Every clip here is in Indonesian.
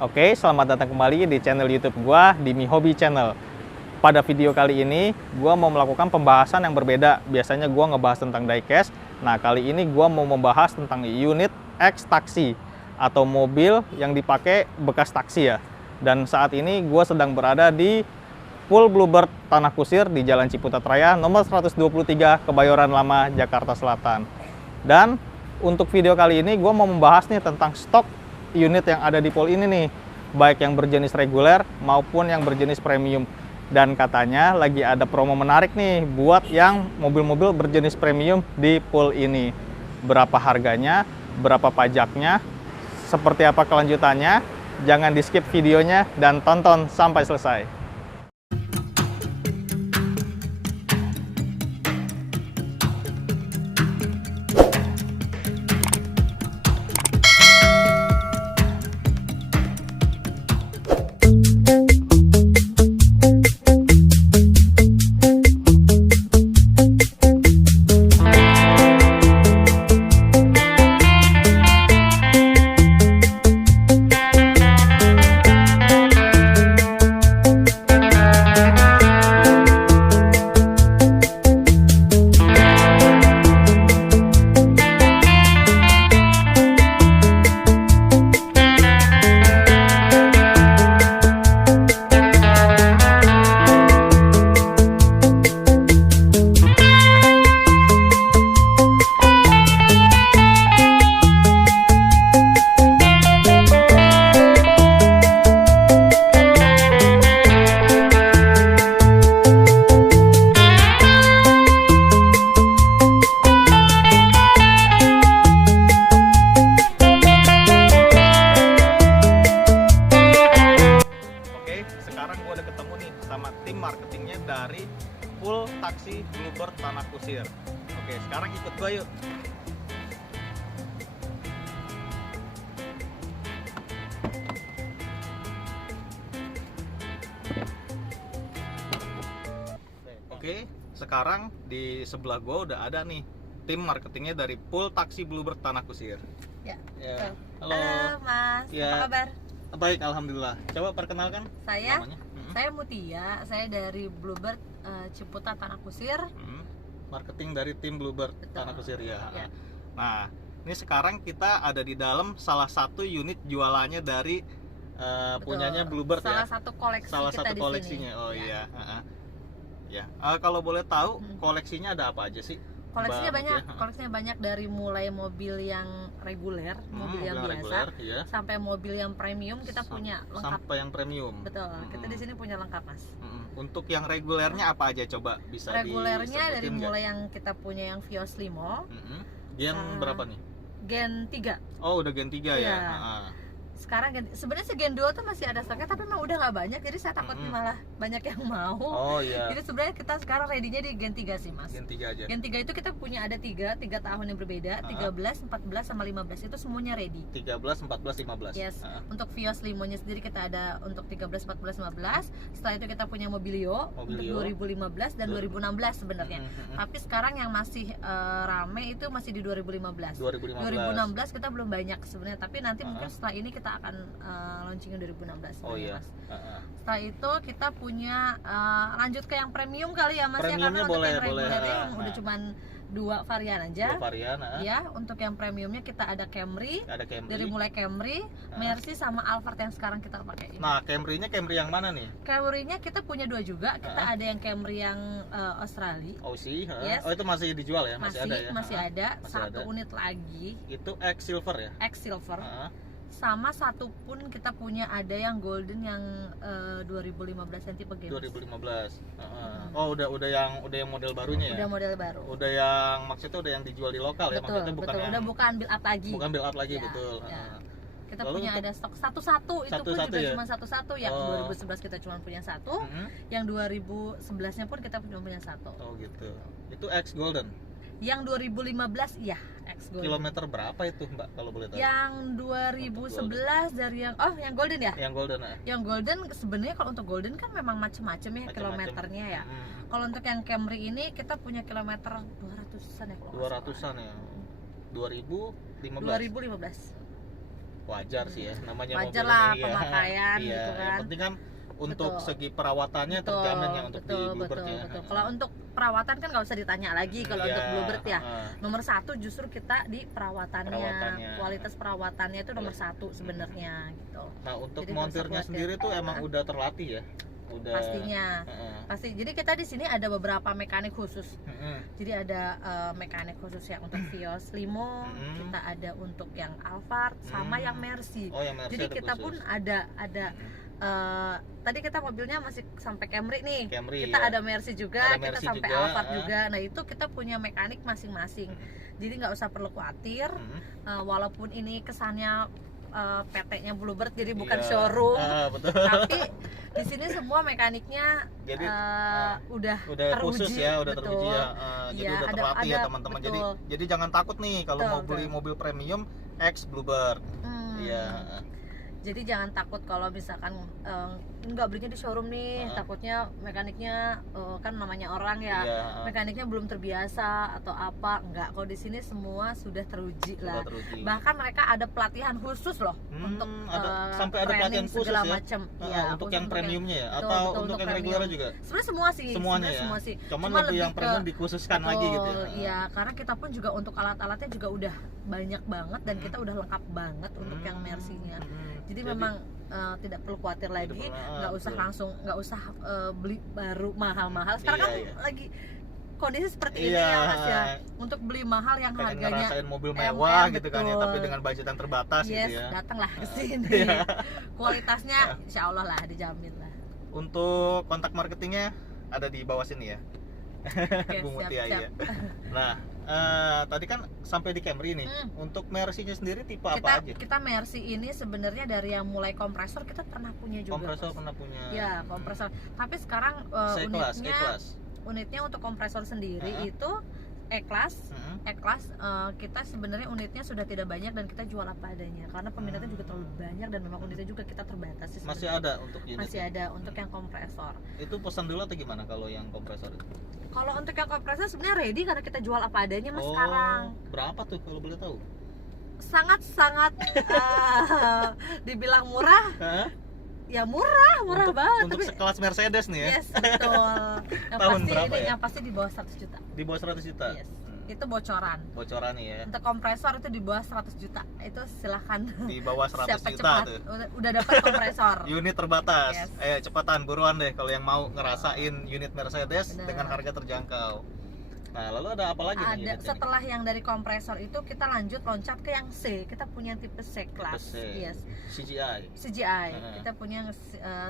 Oke, selamat datang kembali di channel YouTube gua, Dimi Hobby Channel. Pada video kali ini, gua mau melakukan pembahasan yang berbeda. Biasanya gua ngebahas tentang diecast. Nah, kali ini gua mau membahas tentang unit X taksi atau mobil yang dipakai bekas taksi ya. Dan saat ini gua sedang berada di Pool Bluebird Tanah Kusir di Jalan Ciputat Raya nomor 123 Kebayoran Lama, Jakarta Selatan. Dan untuk video kali ini gua mau membahas nih tentang stok unit yang ada di pool ini nih, baik yang berjenis reguler maupun yang berjenis premium. Dan katanya lagi ada promo menarik nih buat yang mobil-mobil berjenis premium di pool ini. Berapa harganya, berapa pajaknya, seperti apa kelanjutannya, jangan di skip videonya dan tonton sampai selesai. Tim marketingnya dari Pool Taksi Bluebird Tanah Kusir. Oke, sekarang ikut gua yuk. Oke, sekarang di sebelah gua udah ada nih tim marketingnya dari Pool Taksi Bluebird Tanah Kusir. Ya. Halo. Halo Mas, Ya. apa kabar? Baik, alhamdulillah. Coba perkenalkan Saya namanya. Saya Mutia, saya dari Bluebird Ciputat Tanah Kusir. Marketing dari tim Bluebird Betul. Tanah Kusir ya. Ya. Nah, ini sekarang kita ada di dalam salah satu unit jualannya dari punyanya Bluebird Salah ya. satu koleksi Salah kita satu di koleksinya. sini. Oh Ya. iya. Ya. Kalau boleh tahu koleksinya ada apa aja sih? Koleksinya Mbak banyak, Mutia? koleksinya banyak dari mulai mobil yang reguler, mobil yang biasa, reguler, iya. sampai mobil yang premium kita punya lengkap. Sampai yang premium. Betul, kita di sini punya lengkap Mas. Untuk yang regulernya apa aja coba bisa Regulernya dari disebutin nggak? mulai yang kita punya yang Vios Limo, Gen berapa nih? Gen 3. Oh, udah Gen 3 ya. Iya. sekarang sebenarnya si Gen 2 tuh masih ada stoknya tapi memang udah nggak banyak, jadi saya takut malah banyak yang mau. Oh iya. Jadi sebenarnya kita sekarang ready-nya di Gen 3 sih Mas. Gen 3 aja. Gen 3 itu kita punya ada 3 tahun yang berbeda, 13, 14 sama 15 itu semuanya ready. 13, 14, 15. Yes. Untuk Vios Limonya sendiri kita ada untuk 13, 14, 15. Setelah itu kita punya Mobilio untuk 2015 dan 2016 sebenarnya. Tapi sekarang yang masih rame itu masih di 2015. 2016 kita belum banyak sebenarnya, tapi nanti mungkin setelah ini kita akan launching 2016. Oh iya. Mas. Setelah itu kita punya lanjut ke yang premium kali ya Mas. Premiumnya ya, karena boleh, untuk yang reguler boleh. udah cuman 2 varian aja. 2 varian. Ya, untuk yang premiumnya kita ada Camry. Ada Camry. Dari mulai Camry, Mercy sama Alphard yang sekarang kita pakai. Nah, Camry-nya Camry yang mana nih? Camry-nya kita punya 2 juga. Kita ada yang Camry yang Australia. Aussie. Yes. Oh, itu masih dijual ya? Masih ada ya? Masih ada. Masih Satu ada. unit lagi. Itu X Silver ya? X Silver. Sama satu pun kita punya ada yang golden yang 2015 yang tipe Games. 2015. Oh, udah yang model barunya ya? Udah model baru. Udah yang maksudnya udah yang dijual di lokal ya? Betul, Maksudnya bukan betul. yang Udah bukan build up lagi. bukan build up lagi, Ya, betul. ya. Kita Lalu punya untuk ada stok satu-satu, itu pun satu-satu juga ya? cuma satu-satu. Yang 2011 kita cuma punya satu, yang 2011-nya pun kita cuma punya satu. Oh gitu. Itu X Golden. Yang 2015 iya X Golden. Kilometer berapa itu Mbak kalau boleh tahu? Yang 2011 dari yang Golden ya? Yang Golden Yang Golden sebenarnya kalau untuk Golden kan memang macam-macam ya kilometernya ya. Kalau untuk yang Camry ini kita punya kilometer 200-an ya kalau 200-an ya. 2015. 2015. Wajar sih ya, namanya wajar mobil lah ini ya. pemakaian Iya, gitu kan. yang penting kan untuk Betul. segi perawatannya terjamin ya untuk di Bluebird ya. betul. Kalau untuk perawatan kan nggak usah ditanya lagi kalau Iya, untuk Bluebird ya. heeh. Nomor satu justru kita di perawatannya. Perawatannya. Kualitas perawatannya itu nomor satu sebenarnya gitu. Nah, untuk Jadi nggak usah montirnya khawatir. sendiri tuh emang udah terlatih ya. Udah. Pastinya. Heeh. Pasti. Jadi kita di sini ada beberapa mekanik khusus. Heeh. Jadi ada mekanik khusus yang untuk Vios Limo, Mm. kita ada untuk yang Alphard sama Mm. yang Mercy. Oh, yang Mercy Jadi ada kita khusus. pun ada tadi kita mobilnya masih sampai Camry nih. Camry, Kita ya. ada Mercy juga, Ada kita Mercy sampai juga, Alphard juga. Nah, itu kita punya mekanik masing-masing. Jadi nggak usah perlu khawatir. Walaupun ini kesannya PT-nya Bluebird jadi bukan Iya. showroom. Betul. Tapi di sini semua mekaniknya Jadi udah khusus teruji, ya, udah betul. teruji ya. Jadi Iya, udah terlatih ya teman-teman. betul. Jadi jangan takut nih kalau Betul, mau beli betul. mobil premium X Bluebird. Hmm. Iya. Jadi jangan takut kalau misalkan nggak belinya di showroom nih, takutnya mekaniknya kan namanya orang ya, Iya. mekaniknya belum terbiasa atau apa. Enggak, kalau di sini semua sudah teruji lah. Sudah teruji. Bahkan mereka ada pelatihan khusus loh untuk sampai ada pelatihan training khusus segala ya? macam. Untuk yang premiumnya ya, betul, atau betul, untuk untuk yang premium. reguler juga? Sebenarnya semua sih, Semuanya ya. semua sih. Cuman Cuma lebih yang lebih premium ke- dikhususkan lagi gitu ya. Iya, karena kita pun juga untuk alat-alatnya juga udah banyak banget dan kita udah lengkap banget untuk yang Mercy-nya. Jadi memang tidak perlu khawatir lagi, nggak usah langsung beli baru mahal-mahal. Sekarang kan Iya. lagi kondisi seperti ini Iya. ya Mas ya. Untuk beli mahal yang pengen harganya ngerasain mobil mewah MM, gitu kan ya, betul. tapi dengan budget yang terbatas yes, gitu ya. datanglah ke sini. Iya. Kualitasnya insya Allah lah dijamin lah. Untuk kontak marketingnya ada di bawah sini ya. Oke, Bu Mutia, siap. iya. Nah, tadi kan sampai di Camry nih. Untuk Mercy-nya sendiri tipe apa aja? Kita Mercy ini sebenarnya dari yang mulai kompresor kita pernah punya juga. Kompresor Mas. pernah punya. Ya, kompresor. Tapi sekarang C-Class, unitnya E-Class. unitnya untuk kompresor sendiri itu E-Class. E-Class kita sebenarnya unitnya sudah tidak banyak dan kita jual apa adanya karena peminatnya juga terlalu banyak dan memang unitnya juga kita terbatas sih Masih sebenarnya. ada untuk unit. Masih ada untuk yang kompresor. Itu pesan dulu atau gimana kalau yang kompresor itu? Kalau untuk yang kompresor sebenarnya ready karena kita jual apa adanya Mas sekarang. Berapa tuh kalau boleh tahu? Sangat-sangat dibilang murah. Hah? Ya murah banget. Untuk sekelas Mercedes nih ya. Yes, betul. Yang Tahun pasti berapa ini ya? yang pasti di bawah 100 juta. Di bawah 100 juta. Yes. Itu bocoran. Bocoran nih ya. Untuk kompresor itu di bawah 100 juta. Itu silahkan Di bawah 100 siapa juta cepat tuh. udah dapat kompresor. Unit terbatas. Yes. Cepetan buruan deh kalau yang mau ngerasain unit Mercedes Bener. dengan harga terjangkau. Nah, lalu ada apa lagi nih Ada unitnya nih? setelah yang dari kompresor itu kita loncat ke yang C. Kita punya tipe C class. C. Yes. CGI. CGI. Kita punya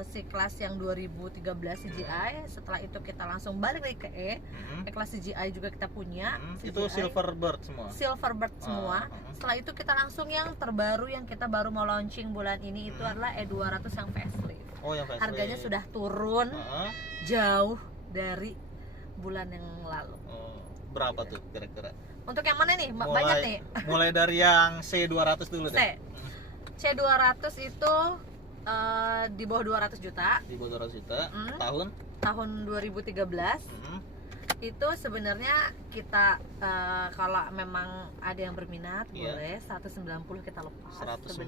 C class yang 2013 CGI. Setelah itu kita langsung balik lagi ke E. E-class CGI juga kita punya. Itu CGI. Silverbird semua. Silverbird semua. Setelah itu kita langsung yang terbaru yang kita baru mau launching bulan ini itu adalah E200 yang facelift. Oh, yang facelift. Harganya sudah turun jauh dari bulan yang lalu. Berapa tuh kira-kira? Untuk yang mana nih? Banyak nih. Mulai dari yang C200 dulu deh. C200 itu di bawah 200 juta. Di bawah 200 juta. Tahun 2013. Itu sebenarnya kita kalau memang ada yang berminat boleh 190 kita lepas. 190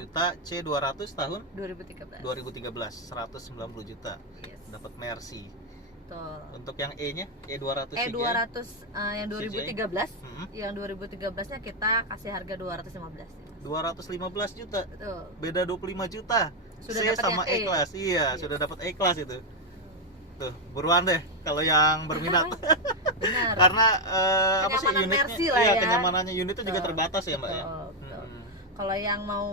juta C200 tahun 2013. 190 juta. Yes. Dapat Mercy. Betul. Untuk yang E-nya, E200 E200 yang 2013. Yang 2013-nya kita kasih harga 215. 215 juta. Betul. Beda 25 juta. Sudah C dapat sama yang E. E-Class. Iya, sudah dapat E-Class itu. Tuh, buruan deh kalau yang berminat. Benar. Karena apa sih Kenyamanan unitnya? Mercy lah Iya, ya. kenyamanannya unitnya juga terbatas ya, Mbak ya. Betul. Kalau yang mau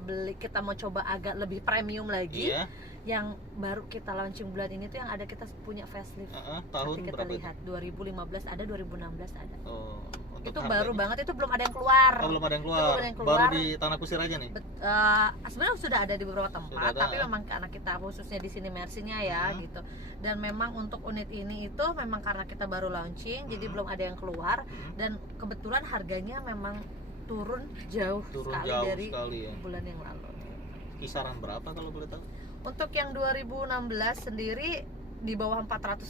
beli, kita mau coba agak lebih premium lagi. Iya. Yang baru kita launching bulan ini tuh yang ada kita punya facelift. Tahun Nanti kita berapa itu? lihat 2015 ada, 2016 ada. Oh, untuk Itu harganya. baru banget, itu belum ada yang keluar. Oh, belum ada yang Itu keluar. belum ada yang keluar. Baru di Tanah Kusir aja nih. Sebenarnya sudah ada di beberapa tempat, Sudah ada. tapi memang karena kita khususnya di sini Mercy-nya ya gitu. Dan memang untuk unit ini itu memang karena kita baru launching, jadi belum ada yang keluar. Dan kebetulan harganya memang turun jauh dari sekali ya. bulan yang lalu. Kisaran berapa kalau boleh tahu? Untuk yang 2016 sendiri di bawah 400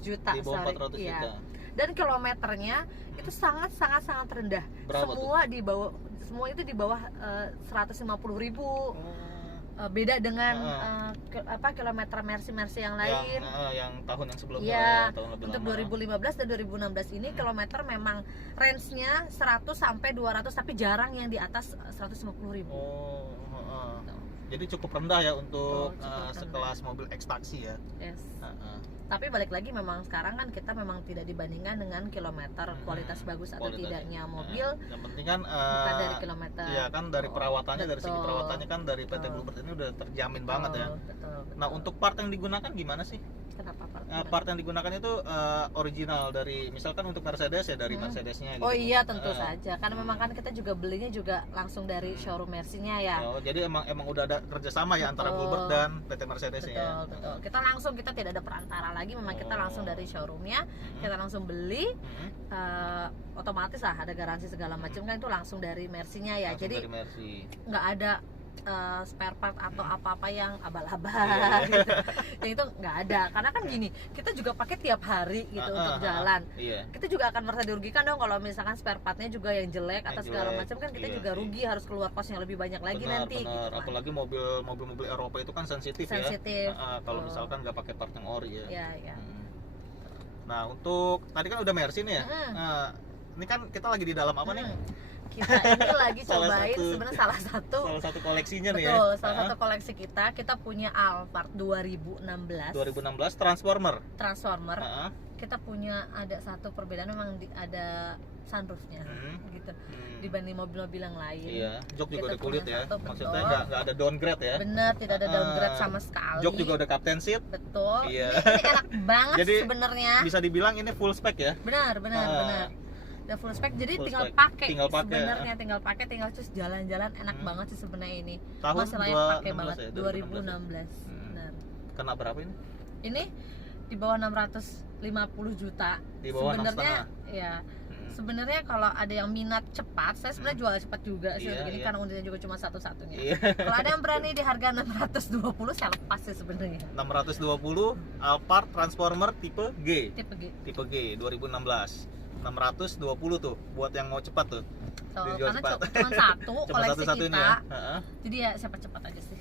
juta. Di bawah 400 Iya. juta. Dan kilometernya itu sangat rendah. Berapa Semua di bawah semua itu di bawah 150.000. Beda dengan kilometer Mercy yang lain. Yang tahun yang sebelumnya ya, tahun lebih untuk lama. 2015 dan 2016 ini kilometer memang range-nya 100 sampai 200, tapi jarang yang di atas 150.000. Jadi cukup rendah ya untuk cukup sekelas mobil X-Taxi ya. Yes. Tapi balik lagi memang sekarang kan kita memang tidak dibandingkan dengan kilometer kualitas bagus atau tidaknya mobil. Yang penting kan bukan dari kilometer. Iya kan dari perawatannya, dari segi Betul. perawatannya kan dari PT Bluebird ini udah terjamin banget ya. Betul. Nah, untuk part yang digunakan gimana sih? Kenapa part? Part yang digunakan itu original dari, misalkan untuk Mercedes ya dari Mercedesnya gitu. Oh iya, tentu saja. Karena memang kan kita juga belinya juga langsung dari showroom Mercy-nya ya. Oh, jadi emang udah ada kerjasama ya antara Bluebird dan PT Mercedes ya. Betul. Kita tidak ada perantara lagi, memang kita langsung dari showroomnya, kita langsung beli, otomatis lah ada garansi segala macam kan itu langsung dari Mercy-nya ya. Langsung jadi dari Mercy. Nggak ada spare part atau apa-apa yang abal-abal gitu. Yang itu nggak ada, karena kan gini, kita juga pakai tiap hari gitu untuk jalan. Kita juga akan merasa dirugikan dong kalau misalkan spare partnya juga yang jelek atau segala macam, kan kita juga rugi, harus keluar kos yang lebih banyak lagi nanti. Benar. Gitu, apalagi mobil Eropa itu kan sensitif ya. Kalau misalkan nggak pakai part yang ori ya. Iya. Nah, untuk tadi kan udah Mercy nih ya. Nah, ini kan kita lagi di dalam apa nih? Kita ini lagi cobain sebenarnya salah satu koleksinya nih ya. Salah satu koleksi kita punya Alphard 2016 Transformer. Kita punya ada satu perbedaan, memang ada sunroofnya gitu dibanding mobil-mobil yang lain. Iya, jok juga udah kulit ya. Maksudnya nggak ada downgrade ya. Bener, tidak ada downgrade sama sekali. Jok juga udah captain seat. Betul. Iya. Ini enak banget sebenarnya. Bisa dibilang ini full spec ya. Benar. Udah full spec, jadi tinggal pakai sebenarnya, tinggal terus jalan-jalan enak banget sih sebenarnya ini. Tahun masalahnya pakai banget ya, 2016. Benar. Kena berapa ini? Ini di bawah 650 juta. Di bawah sebenarnya ya. Sebenarnya kalau ada yang minat cepat, saya sebenarnya jual cepat juga sih untuk ini, karena unitnya juga cuma satu-satunya. Kalau ada yang berani di harga 620, saya lepas sih sebenarnya. 620 Alphard Transformer tipe G. Tipe G 2016. 620 tuh buat yang mau cepat tuh. Karena cuma satu koleksi kita. Jadi ya siapa cepat aja sih.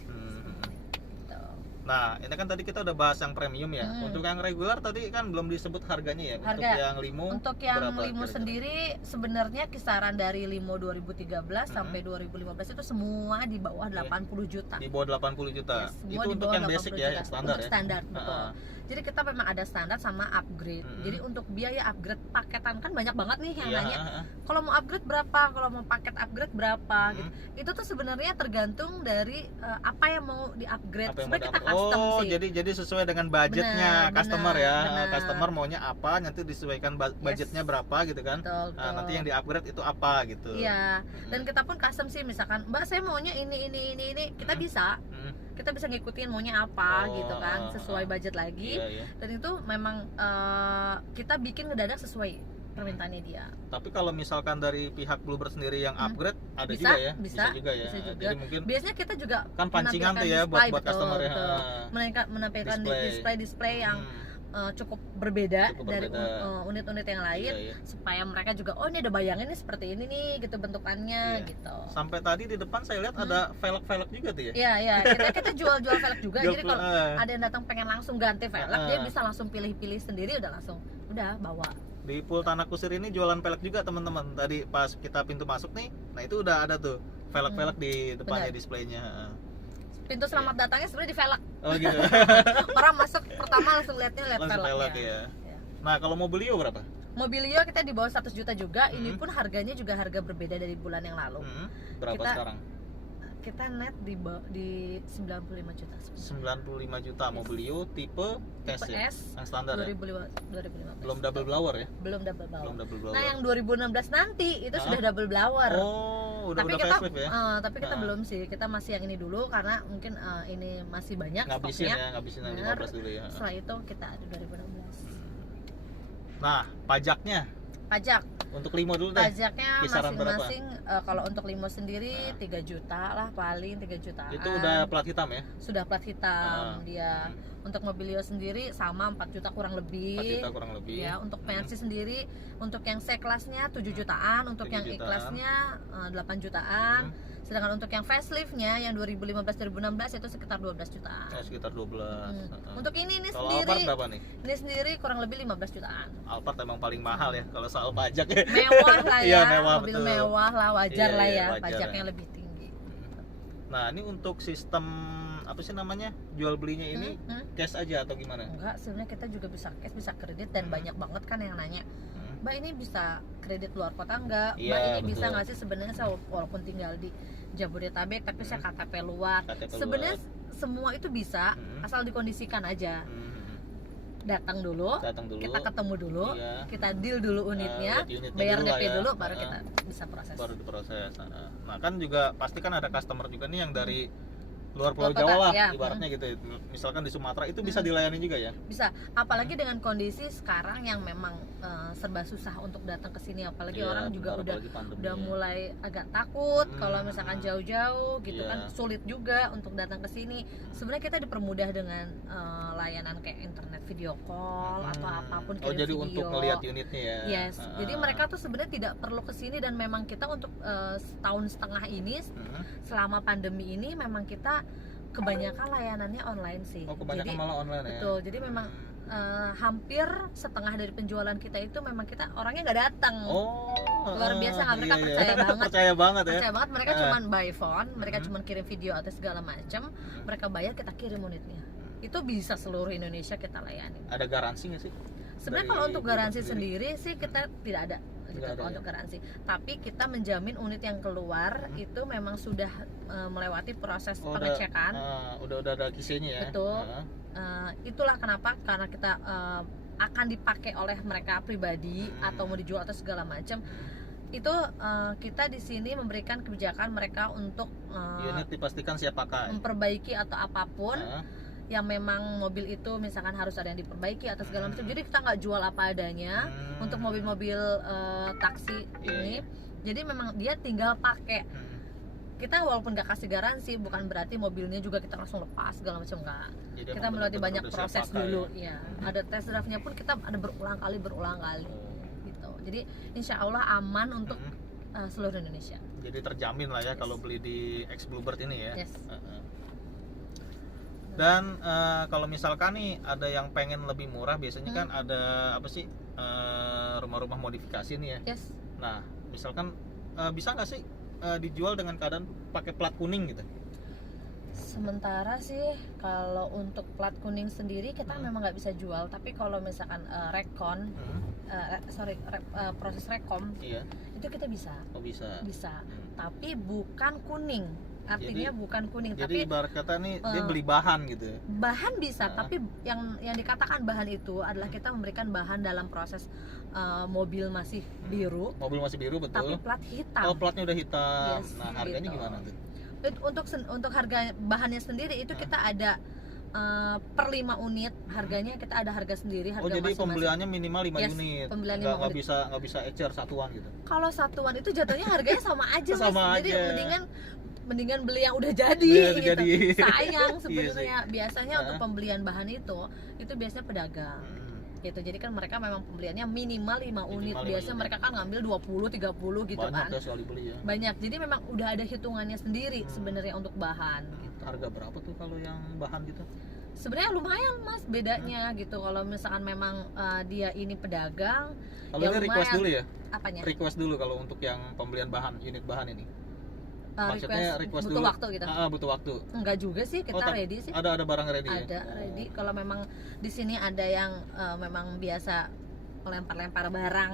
Nah, ini kan tadi kita udah bahas yang premium ya. Untuk yang regular tadi kan belum disebut harganya ya. Untuk yang Limo. Untuk yang Limo sendiri sebenarnya kisaran dari Limo 2013 sampai 2015 itu semua di bawah 80 juta. Di bawah 80 juta. Itu untuk yang basic ya, yang standar ya. Standar, betul. Jadi kita memang ada standar sama upgrade. Jadi untuk biaya upgrade paketan kan banyak banget nih yang nanya. Kalau mau upgrade berapa? Kalau mau paket upgrade berapa gitu. Itu tuh sebenarnya tergantung dari apa yang mau di-upgrade. Sebenarnya kita custom sih. Jadi sesuai dengan budgetnya customer ya. Customer maunya apa, nanti disesuaikan budgetnya berapa gitu kan. Betul. Nah, nanti yang di-upgrade itu apa gitu. Iya. Dan kita pun custom sih, misalkan, "Mbak, saya maunya ini." Kita bisa. Kita bisa ngikutin maunya apa gitu kan, sesuai budget lagi. Dan itu memang kita bikin ngedadak sesuai permintaannya dia. Tapi kalau misalkan dari pihak Bluebird sendiri yang upgrade ada bisa, juga ya? Bisa juga. Jadi mungkin biasanya kita juga kan pancingan tuh ya buat customer ya. Menampilkan display yang cukup berbeda dari unit-unit yang lain, supaya mereka juga ini ada bayangin nih seperti ini nih gitu bentukannya gitu. Sampai tadi di depan saya lihat ada velg juga tuh ya. Iya, kita jual velg juga. Jadi kalau ada yang datang pengen langsung ganti velg, dia bisa langsung pilih-pilih sendiri, udah bawa. Di Pool Tanah Kusir ini jualan velg juga teman-teman. Tadi pas kita pintu masuk nih, nah itu udah ada tuh velg di depannya, displaynya. Pintu selamat datangnya sebenarnya di velg. Oh gitu. Orang masuk pertama langsung lihat velg ya. Nah, kalau Mobilio berapa? Mobilio kita di bawah 100 juta juga. Ini pun harganya juga harga berbeda dari bulan yang lalu. Berapa sekarang? Kita net di 95 juta. 95 juta Mobilio tipe S ya? Yang standar 2015. Belum double blower ya? Belum double blower. Blower. Nah, yang 2016 nanti itu sudah double blower. Oh, udah facelift ya? Tapi kita belum sih. Kita masih yang ini dulu karena mungkin ini masih banyak stoknya. Ngabisin yang 15 dulu ya. Setelah itu kita ada 2016. Nah, pajaknya Pajak. Untuk limo dulu deh. Pajaknya Kisaran masing-masing kalau untuk limo sendiri 3 juta lah, paling 3 jutaan. Itu udah plat hitam ya? Sudah plat hitam dia. Untuk Mobilio sendiri sama 4 juta kurang lebih. 4 juta kurang lebih. Ya, untuk Mercy sendiri untuk yang C-kelasnya 7 jutaan, untuk 7 yang jutaan. E-kelasnya 8 jutaan. Sedangkan untuk yang faceliftnya yang 2015-2016 itu sekitar 12 jutaan. Sekitar 12. Untuk ini Kalau sendiri, Alphard berapa nih? ini sendiri kurang lebih 15 jutaan. Alphard emang paling mahal ya kalau soal pajak ya. Mewah lah ya, Iya, mewah, mobil betul. mewah lah, wajar Iya, lah iya, ya, wajar pajaknya ya. lebih tinggi. Nah, ini untuk sistem apa sih namanya? Jual belinya ini cash aja atau gimana? Enggak, sebenarnya kita juga bisa cash, bisa kredit, dan banyak banget kan yang nanya, Mbak ini bisa kredit luar kota enggak? Iya, Mbak ini bisa betul. nggak sih? Sebenarnya saya walaupun tinggal di Jabodetabek tapi saya KTP luar. KTP Sebenarnya luar. semua itu bisa asal dikondisikan aja. Datang dulu, kita ketemu dulu, Iya. kita deal dulu unitnya, lihat unitnya bayar dulu lah DP ya. dulu, baru kita bisa proses. Baru diproses. Nah, kan juga pasti kan ada customer juga nih yang dari luar Pulau Luar Jawa kota, lah, ya. ibaratnya gitu. Misalkan di Sumatera itu bisa dilayani juga ya? Bisa, apalagi dengan kondisi sekarang yang memang serba susah untuk datang ke sini, apalagi Iya, orang juga benar, udah apalagi pandemi udah ya. mulai agak takut kalau misalkan jauh-jauh gitu Iya. kan, sulit juga untuk datang ke sini. Sebenarnya kita dipermudah dengan layanan kayak internet video call atau apapun, Oh, kirim jadi video. untuk ngelihat unitnya ya? Yes, jadi mereka tuh sebenarnya tidak perlu ke sini, dan memang kita untuk setahun setengah ini selama pandemi ini memang kita kebanyakan layanannya online sih. Oh, kebanyakan Jadi, malah online ya? betul, jadi memang hampir setengah dari penjualan kita itu memang kita orangnya nggak datang. Oh, Luar biasa nggak, mereka iya, iya. percaya banget. Percaya banget ya? Percaya banget, mereka cuman by phone, mereka cuman kirim video atau segala macam, mereka bayar, kita kirim unitnya. Itu bisa seluruh Indonesia kita layani. Ada garansi nggak sih? Sebenarnya Dari kalau untuk garansi Bulog sendiri sih kita tidak ada gitu, Nggak ada kalau ya? untuk garansi. Tapi kita menjamin unit yang keluar itu memang sudah melewati proses pengecekan. Udah ada kisahnya ya? Betul. Itulah kenapa, karena kita akan dipakai oleh mereka pribadi atau mau dijual atau segala macam. Itu kita di sini memberikan kebijakan mereka untuk Unit dipastikan siap pakai. memperbaiki atau apapun yang memang mobil itu misalkan harus ada yang diperbaiki atau segala macam. Jadi kita nggak jual apa adanya untuk mobil-mobil taksi ini. Jadi memang dia tinggal pakai. Kita walaupun nggak kasih garansi, bukan berarti mobilnya juga kita langsung lepas segala macam, enggak. Jadi Kita emang melewati benar-benar banyak udah siap proses pakai dulu ya? ya. Ada test drive-nya pun kita ada berulang kali gitu. Jadi insya Allah aman untuk seluruh Indonesia. Jadi terjamin lah ya kalau beli di X Bluebird ini ya. Yes. Dan kalau misalkan nih ada yang pengen lebih murah, biasanya kan ada apa sih rumah-rumah modifikasi nih ya. Yes. Nah, misalkan bisa nggak sih dijual dengan keadaan pakai plat kuning gitu? Sementara sih kalau untuk plat kuning sendiri kita memang nggak bisa jual, tapi kalau misalkan rekon, proses rekom, Iya. itu kita bisa. Oh, bisa. Tapi bukan kuning. Artinya Jadi- bukan kuning, Jadi tapi ibarat kata nih dia beli bahan gitu. bahan bisa. Tapi yang dikatakan bahan itu adalah kita memberikan bahan dalam proses mobil masih biru, Mobil masih biru betul. tapi plat hitam. Oh, platnya udah hitam. Yes, Nah, harganya gitu. gimana tuh? Untuk harga bahannya sendiri itu kita ada per 5 unit harganya, kita ada harga sendiri, harga Oh, jadi masing-masing. pembeliannya minimal 5 Yes, unit. pembelian Nggak 5 unit. nggak bisa ecer satuan gitu. Kalau satuan itu jatuhnya harganya sama aja, Mas. Sama Jadi aja. mendingan beli yang udah jadi Iya, gitu. jadi. Sayang Iya sebenarnya. Biasanya untuk Heeh. pembelian bahan itu biasanya pedagang. Gitu. Jadi kan mereka memang pembeliannya minimal 5 unit. Minimal 5 Biasanya unit. mereka kan ngambil 20, 30 gitu Banyak kan. ya sekali beli ya. Banyak. Jadi memang udah ada hitungannya sendiri sebenarnya untuk bahan gitu. Harga berapa tuh kalau yang bahan gitu? Sebenarnya lumayan, Mas, bedanya gitu. Kalau misalkan memang dia ini pedagang, Kalau ya ini request lumayan. dulu ya? Apanya? Request dulu kalau untuk yang pembelian bahan, unit bahan ini. Maksudnya request butuh dulu. waktu gitu. Butuh waktu. Enggak juga sih, kita ready sih. Ada barang ready ya? Ada ready. Kalau memang di sini ada yang memang biasa melempar-lempar barang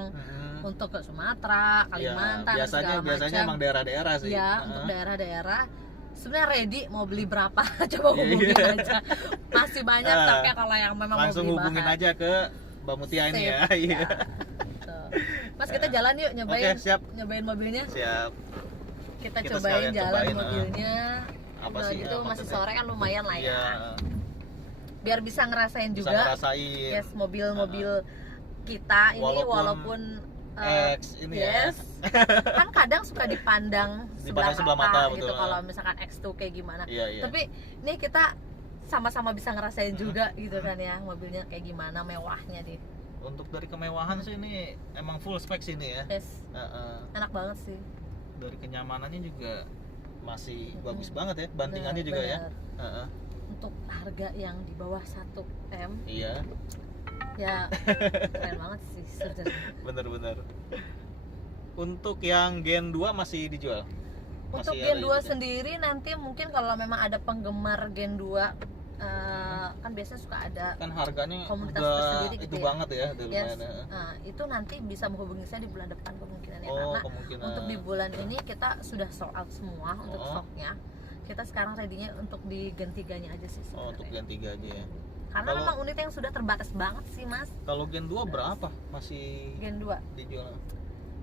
untuk ke Sumatera, Kalimantan, ya, segala biasanya macam. emang daerah-daerah sih. Ya, untuk daerah-daerah sebenarnya ready, mau beli berapa coba hubungin Iya. aja. Masih banyak, tapi kalau yang memang langsung mau beli hubungin bahan, aja ke Mbak Mutia ini ya. sip. Iya. Gitu. Mas, kita jalan yuk nyobain. Oke, siap. Nyobain mobilnya. Siap. Kita Kita cobain sekalian jalan cobain, mobilnya. apa Udah sih, gitu masih maksudnya? sore kan lumayan lah ya. Iya. Biar bisa ngerasain Bisa juga. ngerasain. Yes, mobil-mobil kita ini Walaupun walaupun X ini yes. Kan kadang suka dipandang sebelah mata gitu betul. kalau misalkan X tuh kayak gimana. Iya. Tapi ini kita sama-sama bisa ngerasain juga gitu kan ya, mobilnya kayak gimana mewahnya deh. Untuk dari kemewahan sih ini emang full spek sih ini ya. Yes. Enak banget sih. Dari kenyamanannya juga masih bagus banget ya, bantingannya juga bener. ya. Untuk harga yang di bawah 1M Iya. ya keren banget sih sebenarnya. Bener. Untuk yang Gen 2 masih dijual? Untuk Masih Gen ada 2 unitnya? sendiri nanti mungkin kalau memang ada penggemar Gen 2 kan biasanya suka ada Kan harganya komunitas udah tersendiri itu gitu ya. banget ya, udah Yes. lumayan ya. Nah, itu nanti bisa menghubungi saya di bulan depan kemungkinannya, Oh, karena kemungkinan. untuk di bulan ini kita sudah sold out semua untuk stoknya. Kita sekarang ready-nya untuk di Gen 3-nya aja sih Oh, untuk sebenarnya. Gen 3 aja ya. Karena Kalau- memang unit yang sudah terbatas banget sih, Mas. Kalau Gen 2 berapa masih Gen 2. dijual?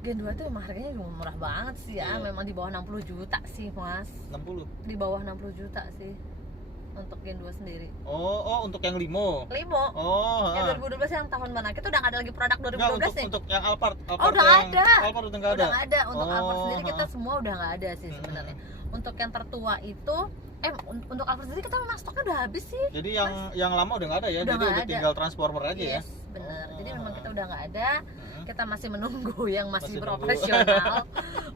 Gen 2 tuh emang harganya juga murah banget sih ya. Iya. Memang di bawah 60 juta sih, Mas. 60? Di bawah 60 juta sih untuk Gen 2 sendiri. Oh, untuk yang Limo. Limo. Oh, Yang 2012 yang tahun mana? Kita udah nggak ada lagi produk 2012 Enggak, nih. untuk yang Alphard udah nggak yang ada. Alphard udah nggak ada. Udah nggak ada. Untuk Oh, Alphard sendiri kita ha. semua udah nggak ada sih sebenarnya. Untuk yang tertua itu untuk Alphard sendiri kita memang stoknya udah habis sih. Jadi yang lama udah nggak ada ya, Udah jadi nggak udah ada. tinggal transformer aja ya. Yes, benar. Oh, Jadi memang ha. kita udah nggak ada. Kita masih menunggu yang masih Masih beroperasional.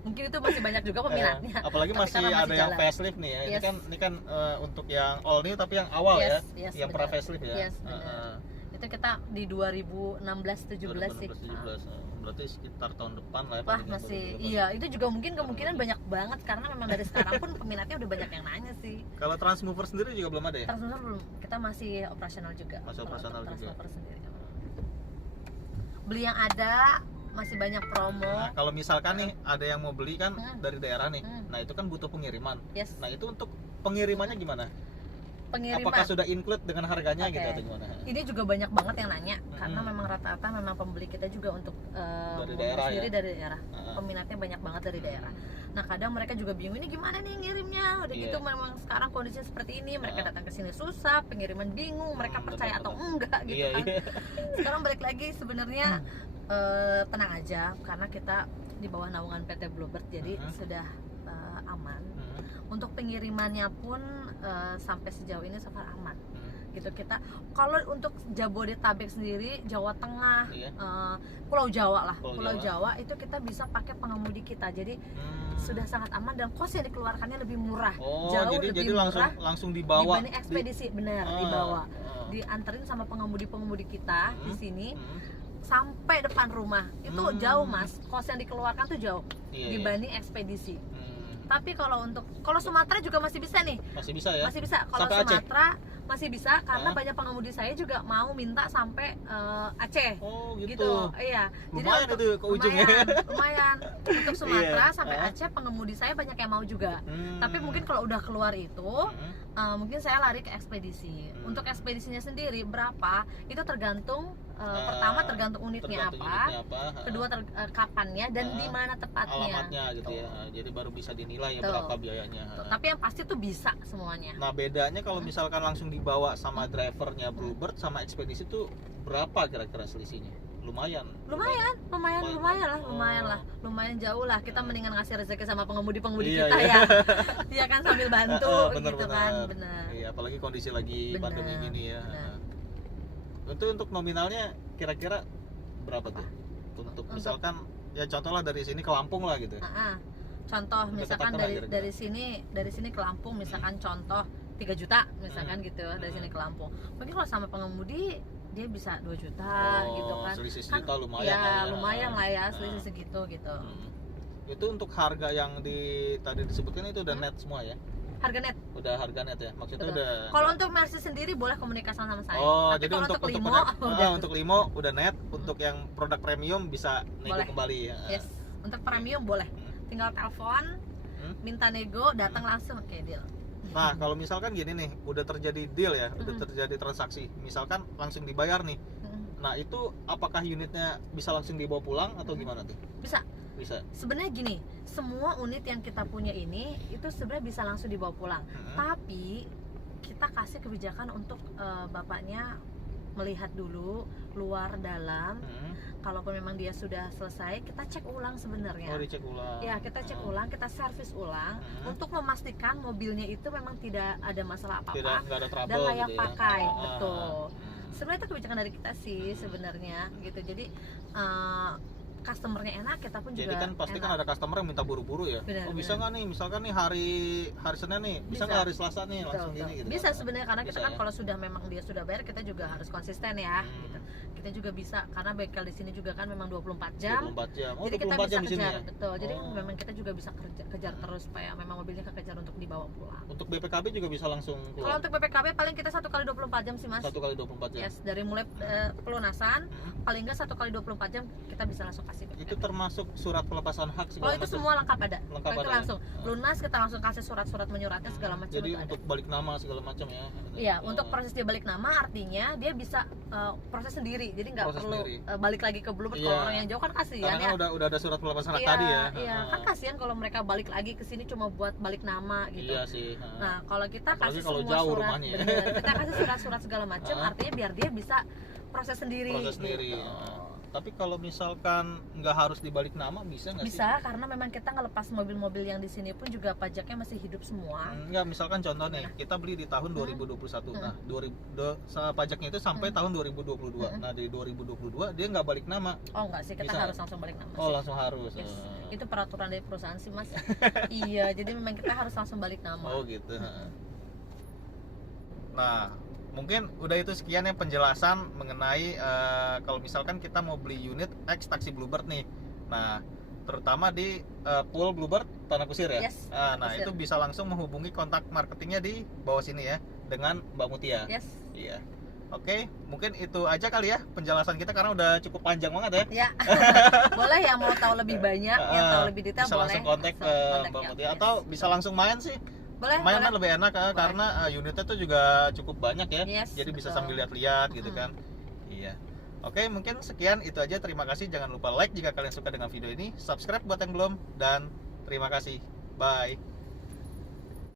Mungkin itu masih banyak juga peminatnya. Apalagi Tapi masih karena ada yang jalan. facelift nih ya. Yes. Ini kan untuk yang all new tapi yang awal Yes, ya. yes, Yang benar. pra facelift ya. Yes, benar. Itu kita di 2016-17 sih. 2016-17. Berarti sekitar tahun depan lah ya. Wah, paling masih baru dilepas. iya, itu juga mungkin kemungkinan banyak banget karena memang dari sekarang pun peminatnya udah banyak yang nanya sih. Kalau transmover sendiri juga belum ada ya? Transmover belum, kita masih operasional juga. Masih kalau operasional untuk juga. transmover sendiri. Beli yang ada, masih banyak promo. Nah, kalau misalkan nih ada yang mau beli kan dari daerah nih. Hmm. Nah, itu kan butuh pengiriman. Yes. Nah, itu untuk pengirimannya gimana? Pengiriman. Apakah sudah include dengan harganya Oke. gitu atau gimana? Ini juga banyak banget yang nanya karena memang rata-rata memang pembeli kita juga untuk Dari mobil daerah sendiri ya? dari daerah. Peminatnya banyak banget dari daerah. Nah, kadang mereka juga bingung ini gimana nih ngirimnya. Udah Iya. gitu memang sekarang kondisinya seperti ini, mereka datang ke sini susah, pengiriman bingung, mereka percaya atau enggak gitu Iya, kan. iya. Sekarang balik lagi sebenarnya tenang aja karena kita di bawah naungan PT Bluebird jadi sudah aman. Untuk pengirimannya pun sampai sejauh ini so far aman. Gitu kita kalau untuk Jabodetabek sendiri, Jawa Tengah, Iya. Pulau Jawa lah, Pulau Pulau Jawa itu kita bisa pakai pengemudi kita. Jadi sudah sangat aman dan kos yang dikeluarkannya lebih murah. Oh, jauh jadi lebih murah langsung dibawa dibanding ekspedisi, benar, dibawa. Dianterin sama pengemudi-pengemudi kita di sini sampai depan rumah. Itu jauh, Mas. Kos yang dikeluarkan tuh jauh Iya, dibanding ekspedisi. Tapi kalau Sumatera juga masih bisa nih. Masih bisa ya? Masih bisa. Kalau Sampai Aceh? Sumatera masih bisa karena banyak pengemudi saya juga mau minta sampai Aceh. Oh, gitu. Iya. Lumayan untuk- itu ke ujungnya. Lumayan. Untuk Sumatera Iya. sampai Aceh pengemudi saya banyak yang mau juga. Hmm. Tapi mungkin kalau udah keluar itu mungkin saya lari ke ekspedisi. Untuk ekspedisinya sendiri berapa? Itu tergantung pertama tergantung unitnya tergantung apa. unitnya apa. Kedua kapannya dan di mana tepatnya. Alamatnya gitu ya. Jadi baru bisa dinilai ya Tuh. berapa biayanya. Tuh, tapi yang pasti tuh bisa semuanya. Nah, bedanya kalau misalkan langsung dibawa sama drivernya Bluebird sama ekspedisi tuh berapa kira-kira selisihnya? Lumayan Lumayan lah. Lumayan jauh lah. Kita mendingan ngasih rezeki sama pengemudi-pengemudi Iya, kita iya. ya. Iya kan sambil bantu Bener, gitu kan. Benar. Iya, apalagi kondisi lagi Bener, pandemi gini ya. bener. Itu untuk nominalnya kira-kira berapa tuh? Untuk misalkan ya contohlah dari sini ke Lampung lah gitu. Contoh misalkan Dekat-dekat lah kira-kira. dari sini ke Lampung misalkan contoh 3 juta misalkan gitu dari sini ke Lampung. Mungkin kalau sama pengemudi dia bisa 2 juta gitu kan. Selisih Kan sejuta lumayan ya, lah ya. lumayan lah ya selisih segitu gitu. Itu untuk harga yang tadi disebutkan itu udah net semua ya? Harga net. Udah harga net ya? Maksudnya Betul. udah. Kalau untuk Mercy sendiri boleh komunikasi sama saya. Oh, Tapi jadi kalau untuk Limo untuk Limo udah net, untuk yang produk premium bisa nego Boleh. kembali ya. yes, untuk premium boleh. Tinggal telepon, minta nego, datang langsung oke deal. Nah, kalau misalkan gini nih, udah terjadi deal ya, udah terjadi transaksi, misalkan langsung dibayar nih. Nah, itu apakah unitnya bisa langsung dibawa pulang atau gimana tuh? Bisa. Bisa. Sebenarnya gini, semua unit yang kita punya ini itu sebenarnya bisa langsung dibawa pulang. Tapi kita kasih kebijakan untuk bapaknya melihat dulu luar dalam. Kalaupun memang dia sudah selesai, kita cek ulang sebenarnya. Oh, dicek ulang. Ya, kita cek ulang, kita servis ulang untuk memastikan mobilnya itu memang tidak ada masalah apa-apa Nggak ada trouble dan layak gitu ya. pakai. Betul. Sebenarnya itu kebijakan dari kita sih sebenarnya gitu. Jadi customernya enak, kita pun Jadi juga kan pasti enak. kan ada customer yang minta buru-buru ya. Benar, Oh, bisa nggak nih, misalkan nih hari Senin nih, bisa nggak hari Selasa nih langsung Betul. gini gitu. Bisa sebenarnya, karena kita Bisa kan ya? kalau sudah memang dia sudah bayar, kita juga harus konsisten ya gitu. Kita juga bisa, karena bengkel di sini juga kan memang 24 jam. 24 jam. Oh, Jadi kita 24 bisa jam di sini kejar, ya. betul. Jadi Oh. memang kita juga bisa kejar terus supaya memang mobilnya kekejar untuk dibawa pulang. Untuk BPKB juga bisa langsung Kalau keluar. untuk BPKB paling kita 1 kali 24 jam sih, Mas. 1 kali 24 jam. Yes, dari mulai pelunasan paling nggak 1 kali 24 jam kita bisa langsung kasih BPKB. Itu termasuk surat pelepasan hak Oh, segala itu macam. semua lengkap ada. Lengkap Kalau itu ada ya? langsung lunas, kita langsung kasih surat-surat menyuratnya segala macam. Jadi itu ada. untuk balik nama segala macam ya. Iya, Oh. untuk proses dia balik nama artinya dia bisa proses sendiri. Jadi nggak Proses perlu sendiri. balik lagi ke Bluebird. Iya. Kalau orang yang jauh kan kasihan Karena ya. kan udah ada surat pelepasan hak Iya, tadi ya. iya, kan kasihan kalau mereka balik lagi ke sini cuma buat balik nama gitu. Iya sih. Nah, kalau kita Apalagi kasih kalau semua jauh surat, rumahnya ya. bener, kita kasih surat-surat segala macam, artinya biar dia bisa proses sendiri. Proses sendiri. gitu. Tapi kalau misalkan nggak harus dibalik nama bisa nggak sih? Bisa, karena memang kita ngelepas mobil-mobil yang di sini pun juga pajaknya masih hidup semua. Enggak, misalkan contoh nih, kita beli di tahun 2021. Nah, pajaknya itu sampai tahun 2022. Nah, di 2022 dia nggak balik nama. Oh enggak sih, kita Bisa. harus langsung balik nama Oh, sih. langsung harus. Yes. Itu peraturan dari perusahaan sih, Mas. Iya, jadi memang kita harus langsung balik nama. Oh, gitu. Nah, mungkin udah itu sekian ya penjelasan mengenai kalau misalkan kita mau beli unit X taksi Bluebird nih. Nah, terutama di pool Bluebird Tanah Kusir ya. Yes, Nah, Tanah Kusir. itu bisa langsung menghubungi kontak marketingnya di bawah sini ya dengan Mbak Mutia. Yes. Iya. Oke, mungkin itu aja kali ya penjelasan kita karena udah cukup panjang banget ya. Ya. Boleh yang mau tahu lebih banyak, yang tahu lebih detail bisa boleh. langsung kontak ke Langsung Mbak kontak, Mutia ya. atau Yes. bisa langsung main sih. Boleh, Main kan boleh. lebih enak Boleh. karena unitnya tuh juga cukup banyak ya. Yes, Jadi bisa betul. sambil lihat-lihat gitu kan. Iya. Oke, mungkin sekian itu aja. Terima kasih. Jangan lupa like jika kalian suka dengan video ini, subscribe buat yang belum, dan terima kasih. Bye.